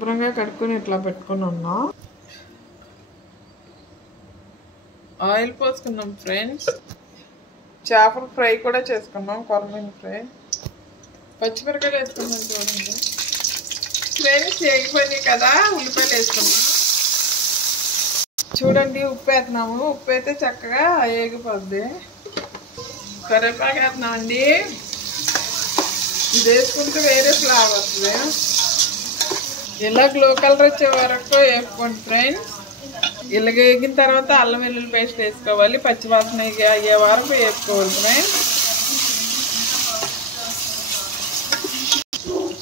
శుభ్రంగా కడుక్కొని ఇట్లా పెట్టుకుని ఉన్నాం. ఆయిల్ పోసుకున్నాం ఫ్రెండ్స్. చేపల ఫ్రై కూడా చేసుకున్నాం, కొరమీను ఫ్రై. పచ్చిమిరకాయలు వేసుకున్నాం చూడండి ఫ్రెండ్స్. ఎగిపోయినాయి కదా, ఉల్లిపాయలు వేసుకున్నాం చూడండి. ఉప్పు వేస్తున్నాము, ఉప్పు అయితే చక్కగా వేగిపోద్ది. కరివేపాకు వేస్తున్నామండి. ఇది వేసుకుంటే వేరే ఫ్లేవర్ వస్తుంది. ఇలా గ్లో కలర్ వచ్చే వరకు వేసుకోండి ఫ్రెండ్స్. ఇలా వేగిన తర్వాత అల్లం వెల్లుల్లి పేస్ట్ వేసుకోవాలి. పచ్చివాసన అయ్యే వరకు వేసుకోవాలి ఫ్రెండ్స్.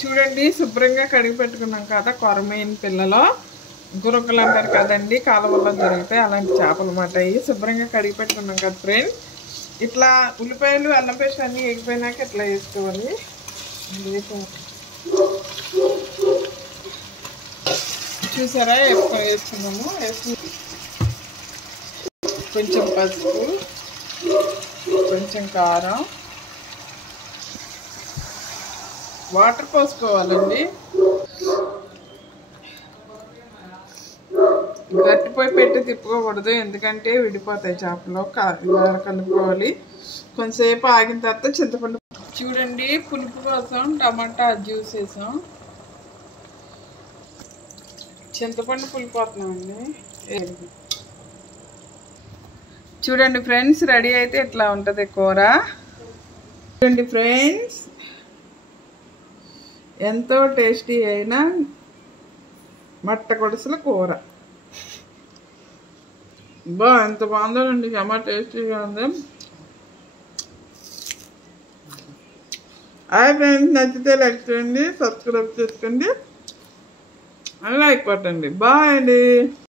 చూడండి శుభ్రంగా కడిగి పెట్టుకున్నాం కదా కొరమీను పిల్లలో. గురకలు అంటారు కదండి, కాలువల్లో దొరుకుతాయి అలాంటి చేపలు అన్నమాట. ఇవి శుభ్రంగా కడిగి పెట్టుకున్నాం కదా ఫ్రెండ్స్. ఇట్లా ఉల్లిపాయలు అల్లం పేస్ట్ అన్నీ ఎగిపోయినాక ఇట్లా వేసుకోవాలి. చూసారా వేసుకున్నాము. కొంచెం పసుపు, కొంచెం కారం, వాటర్ పోసుకోవాలండి. గట్టిపోయి పెట్టి తిప్పుకోకూడదు, ఎందుకంటే విడిపోతాయి చేపలు. కలుపుకోవాలి. కొంతసేపు ఆగిన తర్వాత చింతపండు. చూడండి పులుపు కోసం టమాటా జ్యూస్ వేసాం. చింతపండు పులుపు పోతున్నామండి. చూడండి ఫ్రెండ్స్, రెడీ అయితే ఇట్లా ఉంటుంది కూర. చూడండి ఫ్రెండ్స్, ఎంతో టేస్టీ అయిన మట్ట కొడుసుల కూర. ఎంత బాగుందండి, చాలా టేస్టీగా ఉంది. హాయ్ ఫ్రెండ్స్, నచ్చితే లైక్ చేయండి, సబ్స్క్రైబ్ చేసుకోండి, లైక్ కొట్టండి. బాయ్ అండి.